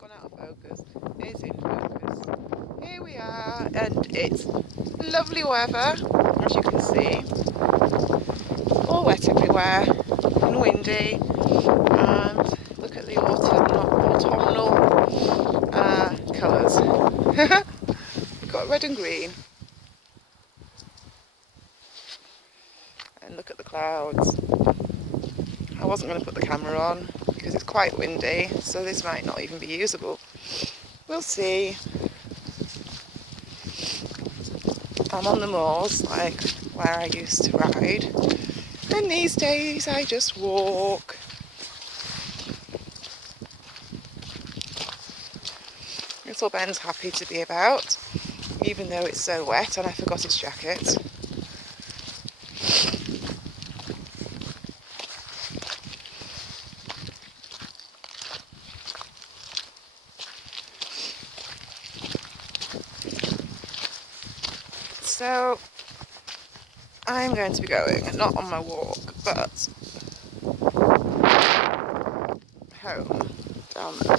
gone out of focus. It's in focus. Here we are, and it's lovely weather, as you can see. All wet everywhere and windy. And look at the autumnal colours. We've got red and green. And look at the clouds. I wasn't going to put the camera on because it's quite windy, so this might not even be usable. We'll see. I'm on the moors, like where I used to ride, and these days I just walk. Little Ben's happy to be about, even though it's so wet and I forgot his jacket. So I'm going to be going, not on my walk, but home, down there.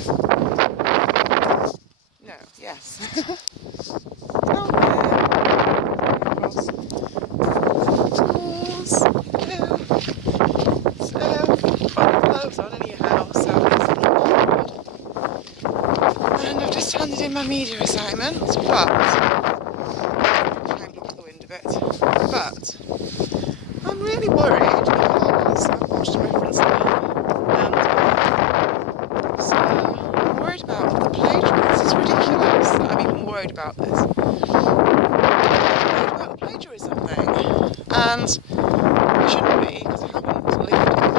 No, yes. Down there, across the moors. Hello. So, got the clothes on anyhow, so it's not good. And I've just handed in my media assignment, but But I'm really worried because I've watched a reference there, and so I'm worried about the plagiarism. This is ridiculous that I'm even worried about this. I'm worried about the plagiarism thing, and I shouldn't be because I haven't lived it.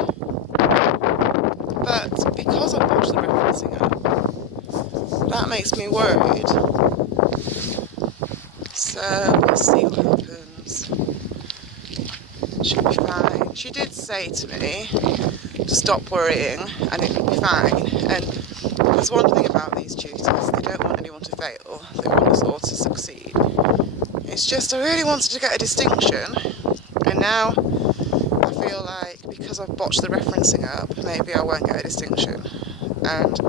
But because I've watched the referencing app, that makes me worried. So we'll see what happens. Should be fine. She did say to me to stop worrying and it will be fine. And there's one thing about these tutors, they don't want anyone to fail, they want us all to succeed. It's just I really wanted to get a distinction, and now I feel like because I've botched the referencing up, maybe I won't get a distinction. And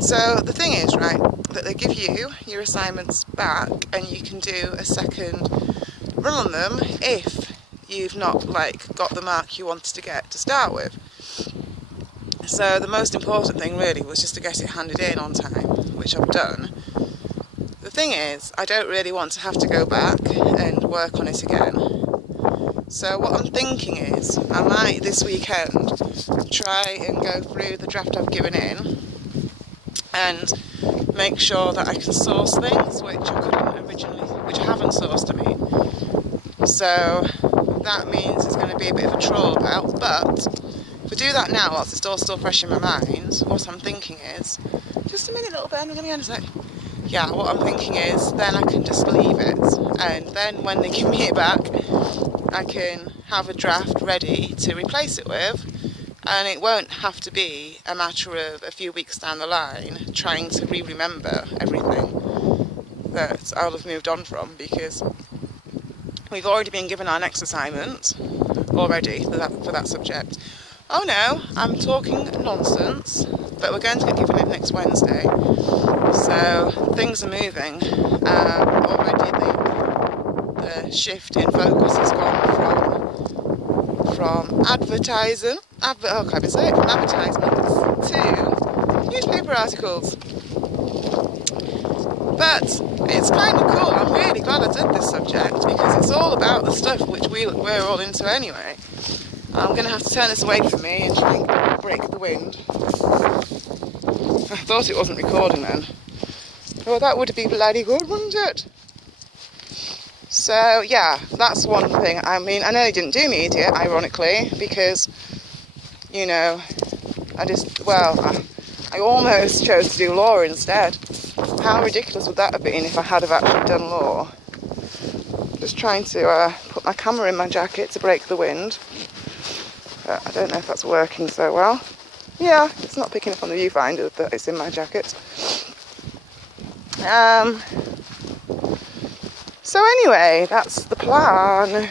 so the thing is, right, that they give you your assignments back and you can do a second run on them if you've not got the mark you wanted to get to start with. So the most important thing really was just to get it handed in on time, which I've done. The thing is, I don't really want to have to go back and work on it again. So what I'm thinking is, I might this weekend try and go through the draft I've given in and make sure that I can source things which I couldn't originally, which I haven't sourced, I mean. So that means it's going to be a bit of a troll about, but if I do that now whilst it's all still fresh in my mind, what I'm thinking is, just a minute little Ben, we're going to end a sec. Yeah, what I'm thinking is then I can just leave it, and then when they give me it back I can have a draft ready to replace it with, and it won't have to be a matter of a few weeks down the line trying to remember everything that I'll have moved on from, because we've already been given our next assignment already for that subject. Oh no, I'm talking nonsense, but we're going to get given it next Wednesday. So things are moving. Already the shift in focus has gone from advertisements to newspaper articles. But it's kind of cool. I'm really glad I did this subject because it's all about the stuff which we're all into anyway. I'm going to have to turn this away from me and try and break the wind. I thought it wasn't recording then. Oh, that would be bloody good, wouldn't it? So yeah, that's one thing. I mean, I nearly didn't do media, ironically, because, you know, I almost chose to do law instead. How ridiculous would that have been if I had have actually done law? Just trying to put my camera in my jacket to break the wind. But I don't know if that's working so well. Yeah, it's not picking up on the viewfinder, but it's in my jacket. So anyway, that's the plan.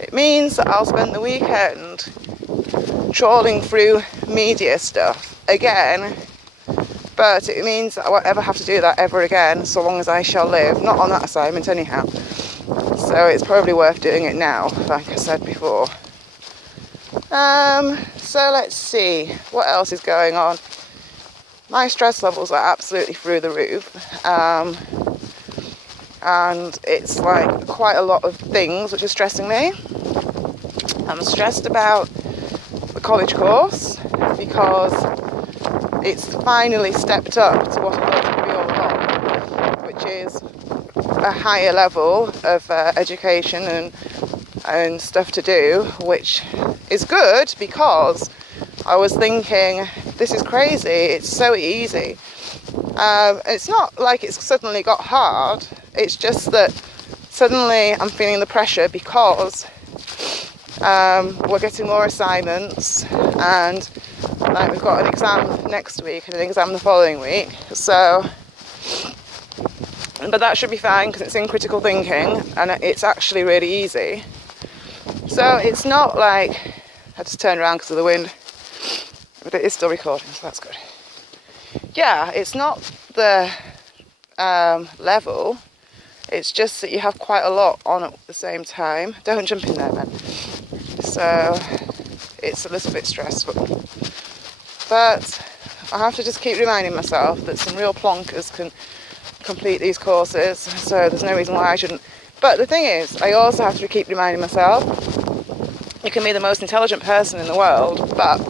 It means that I'll spend the weekend trawling through media stuff again but it means that I won't ever have to do that ever again, so long as I shall live. Not on that assignment anyhow. So it's probably worth doing it now, like I said before. So let's see, what else is going on? My stress levels are absolutely through the roof. And it's like quite a lot of things which are stressing me. I'm stressed about the college course because it's finally stepped up to what I thought it would be all about, which is a higher level of education and stuff to do, which is good because I was thinking, this is crazy, it's so easy. It's not like it's suddenly got hard, it's just that suddenly I'm feeling the pressure because we're getting more assignments, and like we've got an exam next week and an exam the following week, so, but that should be fine because it's in critical thinking and it's actually really easy. So it's not like, I just turned around because of the wind, but it is still recording, so that's good. Yeah, it's not the level, it's just that you have quite a lot on at the same time. Don't jump in there, man. So it's a little bit stressful. But I have to just keep reminding myself that some real plonkers can complete these courses, so there's no reason why I shouldn't. But the thing is, I also have to keep reminding myself, you can be the most intelligent person in the world, but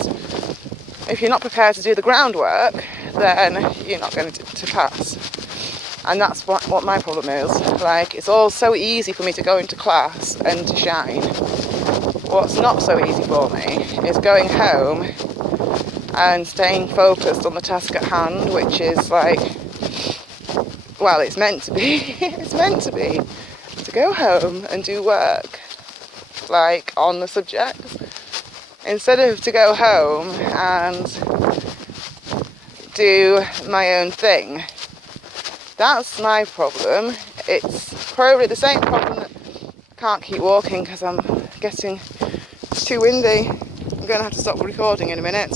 if you're not prepared to do the groundwork, then you're not going to pass. And that's what my problem is. Like, it's all so easy for me to go into class and to shine. What's not so easy for me is going home and staying focused on the task at hand, which is like, well, it's meant to be. It's meant to be. To go home and do work, like, on the subjects, instead of to go home and do my own thing. That's my problem. It's probably the same problem that I can't keep walking because it's too windy. I'm going to have to stop recording in a minute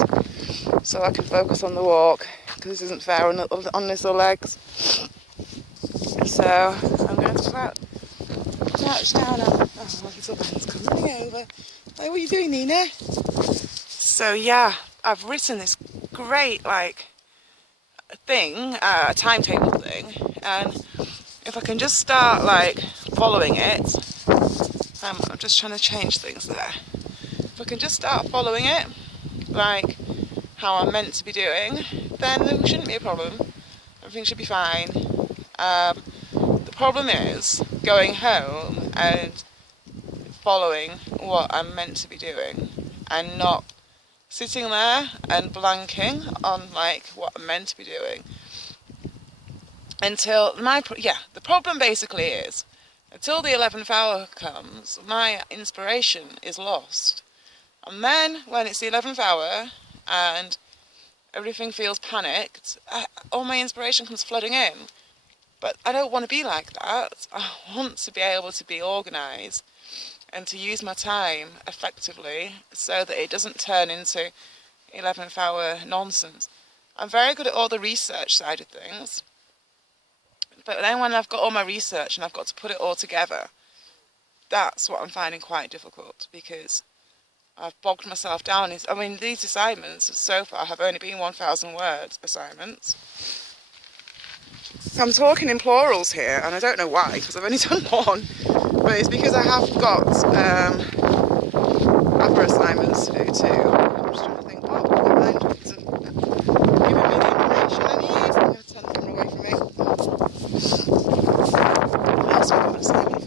so I can focus on the walk, because this isn't fair on little legs. So I'm going to crouch down. Oh, little man's coming over. Like, what are you doing, Nina? So yeah, I've written this great thing, a timetable thing, and if I can just start following it, I'm just trying to change things there. If I can just start following it, like how I'm meant to be doing, then there shouldn't be a problem. Everything should be fine. The problem is going home and following what I'm meant to be doing and not sitting there and blanking on what I'm meant to be doing until the problem basically is, until the 11th hour comes, my inspiration is lost. And then when it's the 11th hour and everything feels panicked, all my inspiration comes flooding in. But I don't want to be like that. I want to be able to be organised and to use my time effectively so that it doesn't turn into 11th hour nonsense. I'm very good at all the research side of things, but then when I've got all my research and I've got to put it all together, that's what I'm finding quite difficult, because I've bogged myself down. These assignments so far have only been 1,000 word assignments. I'm talking in plurals here, and I don't know why, because I've only done one, but it's because I have got other assignments to do too. I'm just trying to think, my mind isn't giving me the information I need. I'm going to turn the camera away from me. What else have I got an assignment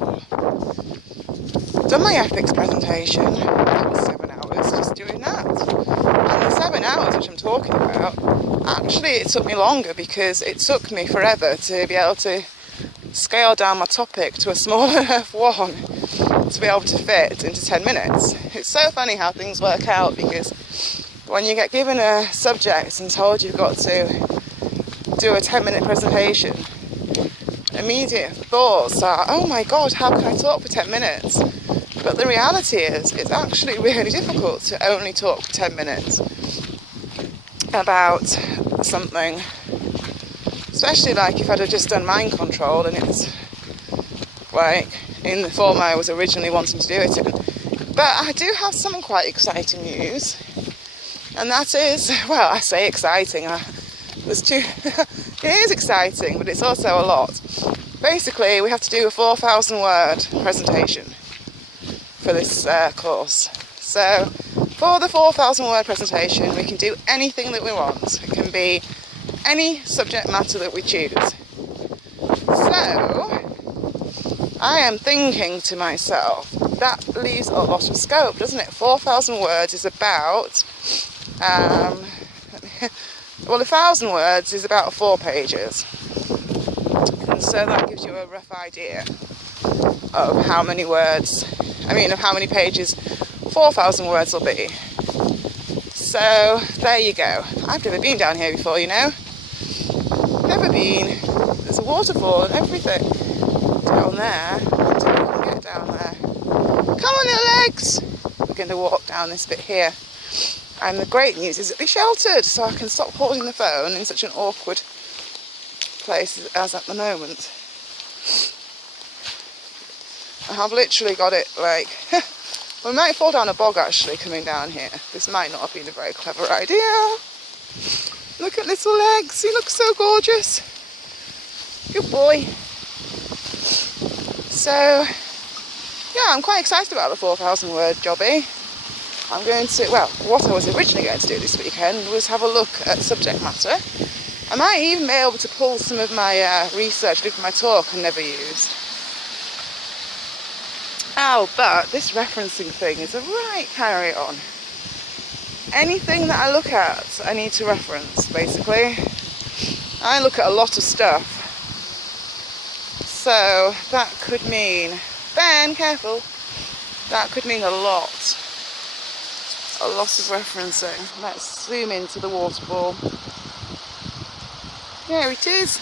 for? Done my ethics presentation. That was 7 hours just doing that. And the 7 hours which I'm talking about, actually it took me longer because it took me forever to be able to scale down my topic to a small enough one to be able to fit into 10 minutes. It's so funny how things work out, because when you get given a subject and told you've got to do a 10-minute presentation, immediate thoughts are, oh my god, how can I talk for 10 minutes? But the reality is, it's actually really difficult to only talk for 10 minutes about something. Especially like if I'd have just done mind control and it's like in the form I was originally wanting to do it in. But I do have some quite exciting news, and that is, well, I say exciting, there's two, it is exciting, but it's also a lot. Basically, we have to do a 4,000 word presentation for this course. So, for the 4,000 word presentation, we can do anything that we want. It can be any subject matter that we choose. So, I am thinking to myself, that leaves a lot of scope, doesn't it? 4,000 words is about, well, 1,000 words is about 4 pages. And so that gives you a rough idea of how many words, of how many pages 4,000 words will be. So, there you go. I've never been down here before, you know. Never been. There's a waterfall and everything down there. I don't know if we can get down there. Come on, little legs! We're going to walk down this bit here. And the great news is that they're sheltered, so I can stop holding the phone in such an awkward place as at the moment. I have literally got it like... we might fall down a bog actually coming down here. This might not have been a very clever idea. Look at little legs, he looks so gorgeous. Good boy. So, yeah, I'm quite excited about the 4,000 word jobby. I'm going to, well, what I was originally going to do this weekend was have a look at subject matter. I might even be able to pull some of my research I did for my talk and never used. Oh, but this referencing thing is a right carry-on. Anything that I look at, I need to reference, basically. I look at a lot of stuff. So, that could mean... Ben, careful! That could mean a lot. A lot of referencing. Let's zoom into the waterfall. There it is.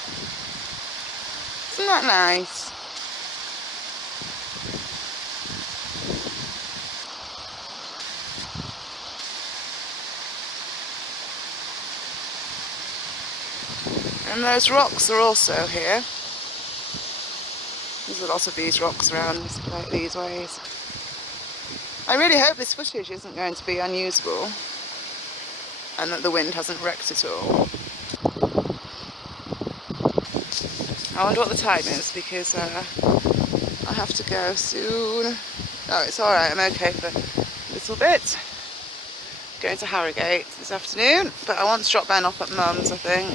Isn't that nice? And those rocks are also here. There's a lot of these rocks around these ways. I really hope this footage isn't going to be unusable and that the wind hasn't wrecked it all. I wonder what the time is because I have to go soon. Oh, it's alright, I'm okay for a little bit. Going to Harrogate this afternoon, but I want to drop Ben off at Mum's, I think,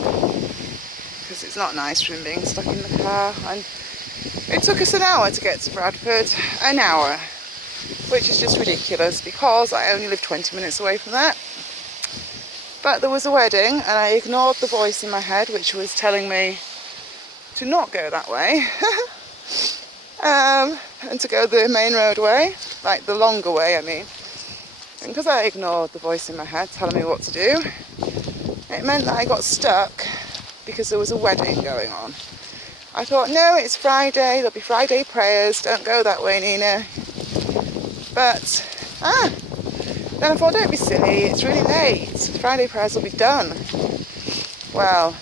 because it's not nice for him being stuck in the car. And it took us an hour to get to Bradford, an hour, which is just ridiculous because I only live 20 minutes away from that. But there was a wedding and I ignored the voice in my head which was telling me to not go that way and to go the main road way, like the longer way I mean. And because I ignored the voice in my head telling me what to do, it meant that I got stuck because there was a wedding going on. I thought, no, it's Friday, there'll be Friday prayers, don't go that way, Nina. But, then I thought, don't be silly, it's really late, Friday prayers will be done. Well,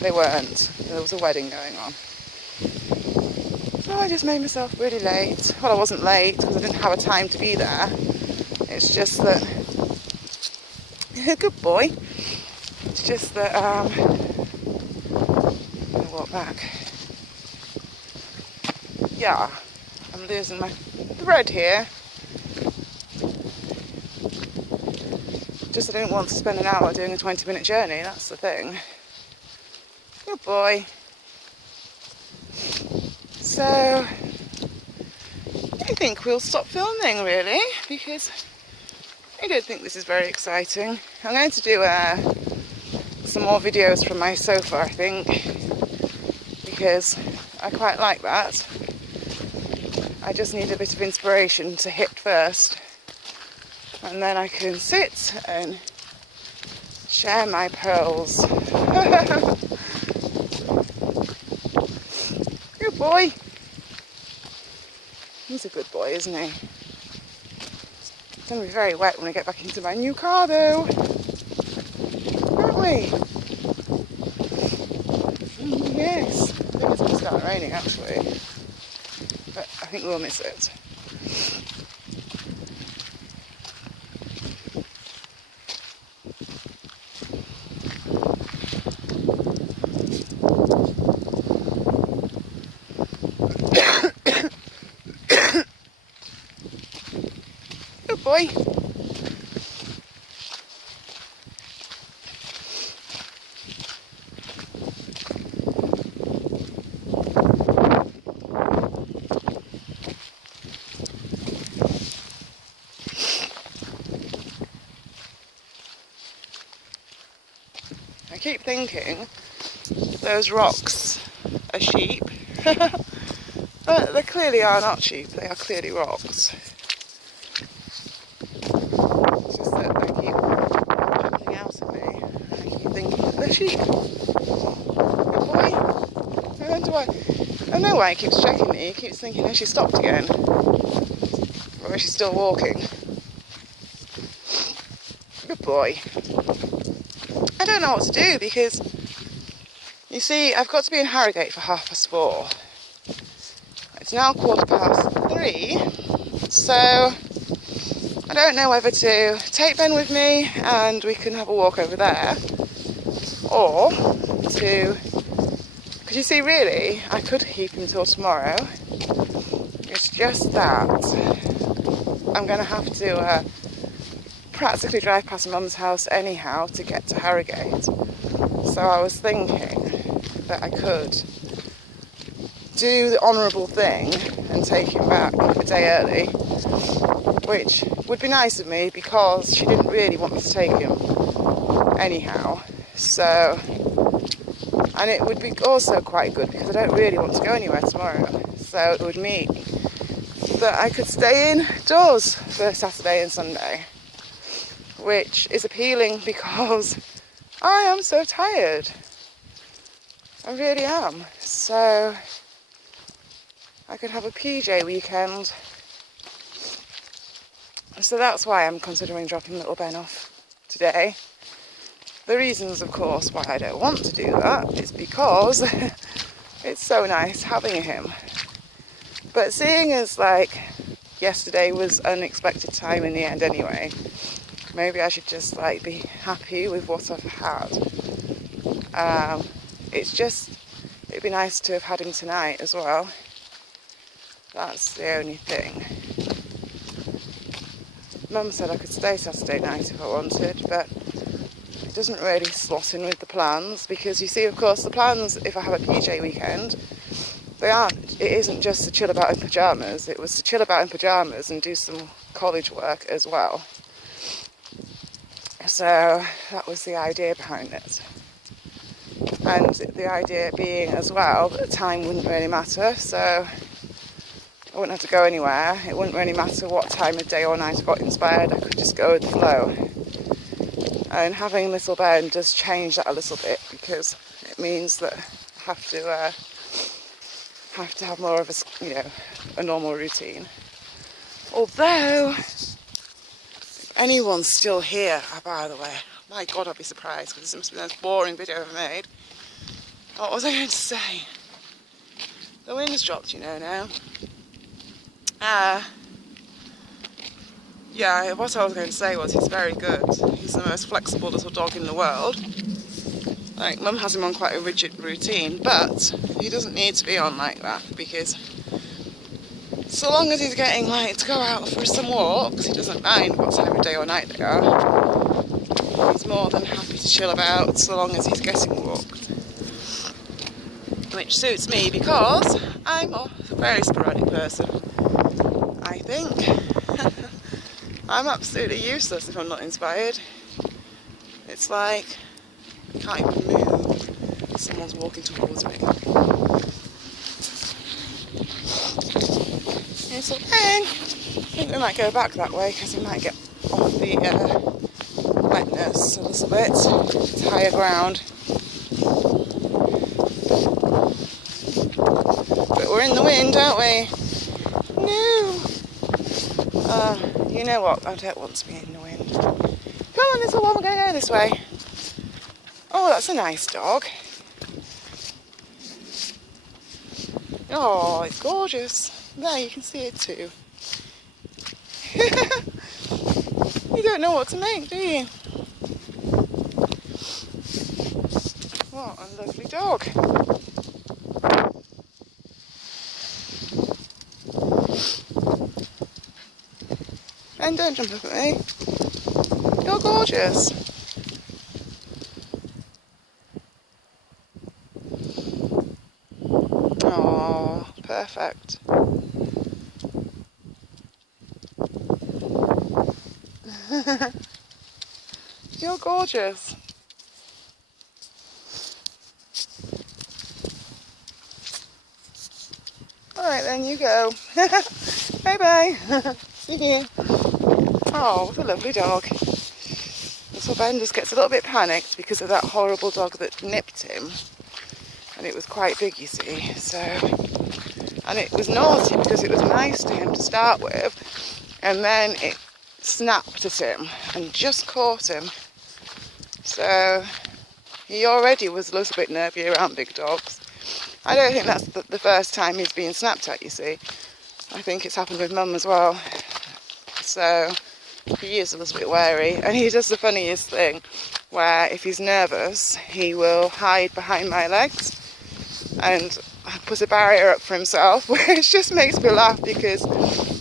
they weren't, there was a wedding going on. So I just made myself really late. Well, I wasn't late because I didn't have a time to be there. It's just that, good boy, it's just that, I'm going to walk back. Yeah, I'm losing my thread here. Just I didn't want to spend an hour doing a 20-minute journey, that's the thing. Good boy. So, I think we'll stop filming really, because I don't think this is very exciting. I'm going to do some more videos from my sofa, I think, because I quite like that. I just need a bit of inspiration to hit first, and then I can sit and share my pearls. Good boy. He's a good boy, isn't he? It's going to be very wet when I get back into my new car though, aren't we? raining actually, but I think we'll miss it. Good boy. I keep thinking those rocks are sheep, but they clearly are not sheep, they are clearly rocks. It's just that they keep jumping out at me, and I keep thinking that they're sheep. Good boy. I wonder why. I know why he keeps checking me, he keeps thinking, has she stopped again? Or is she still walking? Good boy. I don't know what to do because, you see, I've got to be in Harrogate for 4:30. It's now 3:15, so I don't know whether to take Ben with me and we can have a walk over there, or to, because you see, really, I could keep him till tomorrow. It's just that I'm going to have to practically drive past Mum's house anyhow to get to Harrogate. So I was thinking that I could do the honourable thing and take him back a day early, which would be nice of me because she didn't really want me to take him anyhow. So, and it would be also quite good because I don't really want to go anywhere tomorrow. So it would mean that I could stay indoors for Saturday and Sunday, which is appealing because I am so tired. I really am. So I could have a PJ weekend. So that's why I'm considering dropping little Ben off today. The reasons, of course, why I don't want to do that is because it's so nice having him. But seeing as like yesterday was unexpected time in the end anyway, maybe I should just like be happy with what I've had. It'd be nice to have had him tonight as well. That's the only thing. Mum said I could stay Saturday night if I wanted, but it doesn't really slot in with the plans because you see, of course, the plans, if I have a PJ weekend, it isn't just to chill about in pyjamas, it was to chill about in pyjamas and do some college work as well. So that was the idea behind it. And the idea being as well that time wouldn't really matter, so I wouldn't have to go anywhere. It wouldn't really matter what time of day or night I got inspired, I could just go with the flow. And having little Ben does change that a little bit because it means that I have to have more of a normal routine. Although, if anyone's still here, by the way, my God, I'd be surprised because this must be the most boring video I've ever made. What was I going to say? The wind's dropped, now. Yeah, what I was going to say was he's very good. He's the most flexible little dog in the world. Like, Mum has him on quite a rigid routine, but he doesn't need to be on like that because so long as he's getting to go out for some walks, he doesn't mind what time of day or night they are. He's more than happy to chill about so long as he's getting walked. Which suits me because I'm a very sporadic person, I think. I'm absolutely useless if I'm not inspired. It's like I can't even move. Someone's walking towards me. It's a thing. I think we might go back that way because we might get off the wetness a little bit. It's higher ground. But we're in the wind, aren't we? No. You know what? I don't want to be in the wind. Come on, little one, we're going to go this way. Oh, that's a nice dog. Oh, it's gorgeous. There, you can see it too. You don't know what to make, do you? What a lovely dog. And don't jump up at me. You're gorgeous. Oh, perfect. You're gorgeous. Alright then, you go. Bye bye. See you. Oh, what a lovely dog. So Ben just gets a little bit panicked because of that horrible dog that nipped him. And it was quite big, you see. So, and it was naughty because it was nice to him to start with. And then it snapped at him and just caught him. So he already was a little bit nervy around big dogs. I don't think that's the first time he's been snapped at, you see. I think it's happened with Mum as well. So he is a little bit wary. And he does the funniest thing where if he's nervous, he will hide behind my legs and put a barrier up for himself, which just makes me laugh because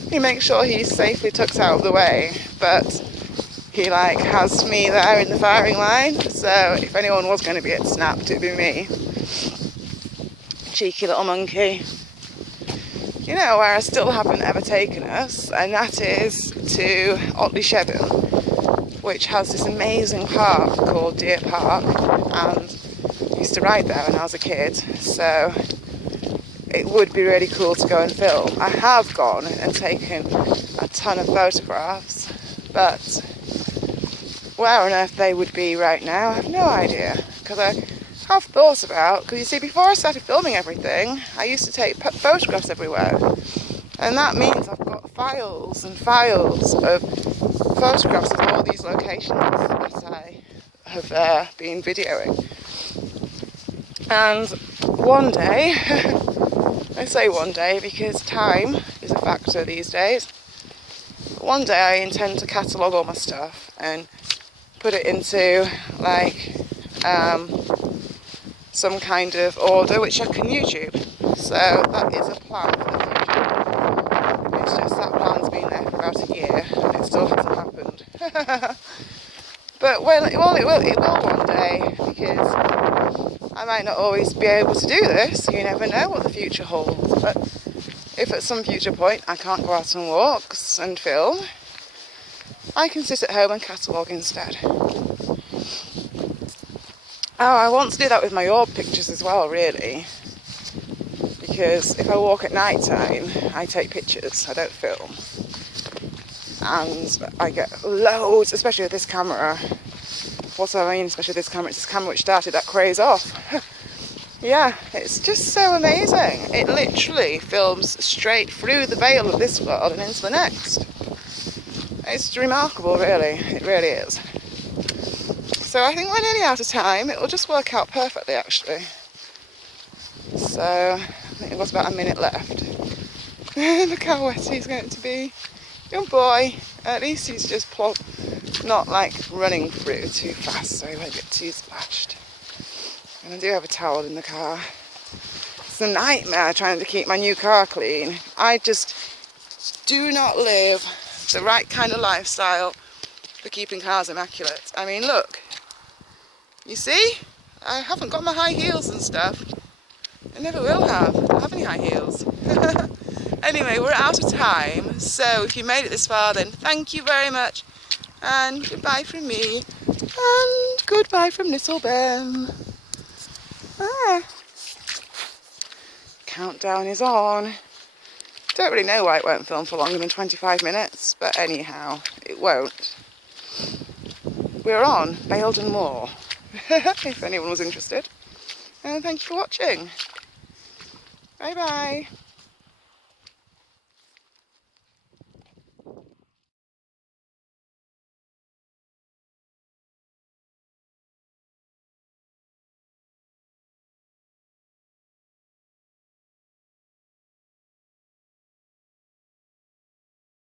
he makes sure he's safely tucked out of the way. But he has me there in the firing line, so if anyone was going to get snapped, it'd be me. Cheeky little monkey. You know where I still haven't ever taken us, and that is to Autumnal, which has this amazing park called Deer Park, and I used to ride there when I was a kid, so it would be really cool to go and film. I have gone and taken a ton of photographs, but where on earth they would be right now, I have no idea. Because I have thought about, because you see, before I started filming everything, I used to take photographs everywhere. And that means I've got files and files of photographs of all these locations that I have been videoing. And one day, I say one day because time is a factor these days, one day I intend to catalogue all my stuff and put it into some kind of order which I can YouTube. So that is a plan for the future. It's just that plan's been there for about a year and it still hasn't happened. But it will one day, because I might not always be able to do this. You never know what the future holds. But if at some future point I can't go out on walks and film, I can sit at home and catalogue instead. Oh, I want to do that with my orb pictures as well, really. Because if I walk at night time, I take pictures, I don't film. And I get loads, especially with this camera. What I mean, especially with this camera, it's this camera which started that craze off. Yeah, it's just so amazing. It literally films straight through the veil of this world and into the next. It's remarkable, really. It really is. So I think we're nearly out of time. It will just work out perfectly, actually. So I think it was about a minute left. Look how wet he's going to be. Good boy. At least he's just not running through too fast, so he won't get too splashed. And I do have a towel in the car. It's a nightmare trying to keep my new car clean. I just do not live the right kind of lifestyle for keeping cars immaculate. I mean, look. You see? I haven't got my high heels and stuff. I never will have. I don't have any high heels. Anyway, we're out of time. So if you made it this far, then thank you very much. And goodbye from me. And goodbye from little Ben. Countdown is on. Don't really know why it won't film for longer than 25 minutes, but anyhow, it won't. We're on Baildon Moor, if anyone was interested. And thank you for watching. Bye bye.